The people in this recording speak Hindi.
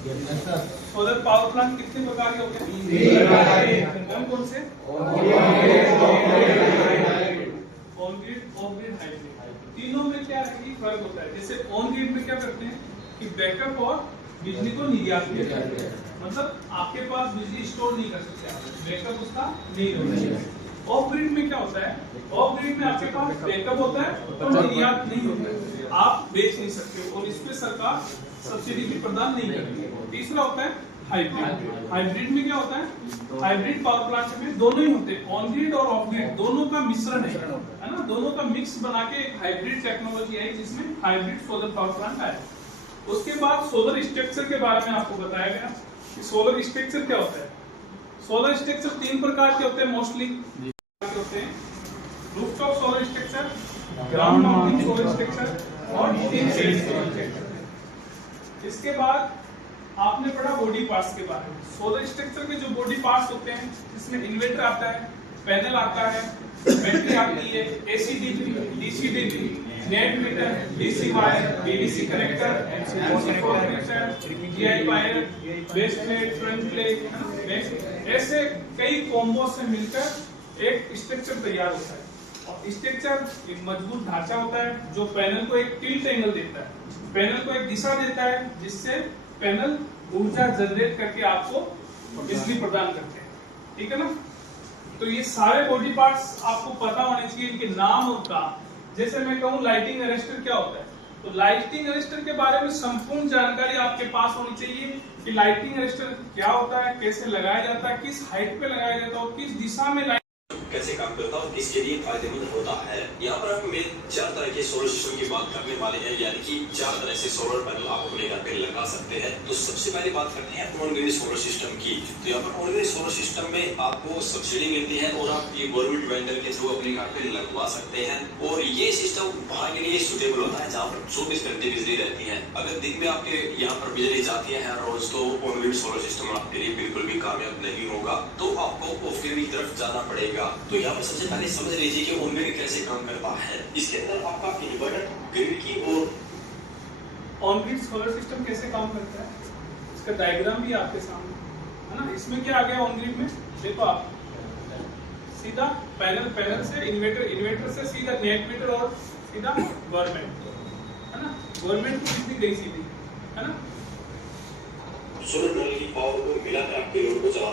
सोलर पावर प्लांट कितने प्रकार के होते हैं? कौन कौन से? On grid, of grid, hybrid. तीनों में क्या है फर्क होता है। जैसे ऑन ग्रिड में क्या करते हैं कि बैकअप और बिजली को निर्यात किया जाता है, मतलब आपके पास बिजली स्टोर नहीं कर सकते आप, बैकअप उसका नहीं होता है। ऑफ ग्रिड में क्या होता है? ऑफ ग्रिड में आपके पास बैकअप होता है और निर्यात नहीं होता है, आप बेच नहीं सकते और इस पे सरकार सब्सिडी भी प्रदान नहीं करती है। तीसरा होता है हाइब्रिड। हाइब्रिड में क्या होता है? हाइब्रिड पावर प्लांट में दोनों ही होते हैं, ऑन ग्रिड और ऑफ ग्रिड दोनों का मिश्रण है ना, दोनों का मिक्स बना के एक हाइब्रिड टेक्नोलॉजी आई जिसमें हाइब्रिड सोलर पावर प्लांट आया। उसके बाद सोलर स्ट्रक्चर के बारे में आपको बताया गया कि सोलर स्ट्रक्चर क्या होता है। सोलर स्ट्रक्चर तीन प्रकार के होते हैं मोस्टली होते हैं, rooftop solar structure, ground mounted solar structure और टिन शेड सोलर स्ट्रक्चर। इसके बाद आपने पढ़ा बॉडी पार्ट्स के बारे में। सोलर स्ट्रक्चर के जो बॉडी पार्ट्स होते हैं जिसमें इन्वर्टर आता है, पैनल आता है, बैटरी आती है, AC DC, DC DC, net metre, DC wire, PVC connector, MC4 connector, GI wire, base plate, front plate, ऐसे कई कॉम्बो से मिलकर एक स्ट्रक्चर तैयार होता है। और स्ट्रक्चर एक मजबूत ढांचा होता है जो पैनल को एक टिल्ट एंगल देता है, पैनल को एक दिशा देता है जिससे पैनल ऊर्जा जनरेट करके आपको बिजली प्रदान करते हैं, ठीक है ना। तो ये सारे बॉडी पार्ट्स आपको पता होने चाहिए, इनके नाम और काम। जैसे मैं कहूँ लाइटिंग अरेस्टर क्या होता है, तो लाइटिंग अरेस्टर के बारे में संपूर्ण जानकारी आपके पास होनी चाहिए कि लाइटिंग अरेस्टर क्या होता है, कैसे लगाया जाता है, किस हाइट पे लगाया जाता है और किस दिशा में कैसे काम करता है और किसके लिए फायदेमंद होता है। यहाँ पर हम 4 तरह के सोलर सिस्टम की बात करने वाले हैं, यानी कि 4 तरह से सोलर पैनल आप अपने घर पे लगा सकते हैं। तो सबसे पहले बात करते हैं ऑन ग्रिड सोलर सिस्टम की। तो यहाँ पर ऑन ग्रिड सोलर सिस्टम में आपको सब्सिडी मिलती है और आप ये गवर्नमेंट वेंडर के थ्रू अपने घर पे लगवा सकते हैं। और ये सिस्टम वहाँ के लिए सुटेबल होता है जहाँ पर 24 घंटे बिजली रहती है। अगर दिन में आपके यहाँ पर बिजली जाती है हर रोज, तो ऑन ग्रिड सोलर सिस्टम आपके लिए बिल्कुल भी कामयाब नहीं होगा, तो आपको ऑफ ग्रिड की तरफ जाना पड़ेगा। तो यहाँ पर सबसे पहले समझ लीजिए कि ऑन ग्रिड कैसे काम करता है। इसके अंदर आपका इन्वर्टर ग्रिड की और ऑन ग्रिड सोलर सिस्टम कैसे काम करता है, इसका डायग्राम भी आपके सामने है ना। इसमें क्या आ गया ऑन ग्रिड में, देखो आप सीधा पैनल से इन्वर्टर से सीधा नेट मीटर और सीधा गवर्नमेंट है ना, गवर्नमेंट को बिजली गई सीधी है ना। सोलर पैनल की पावर को मिलाकर आपके लोड को चला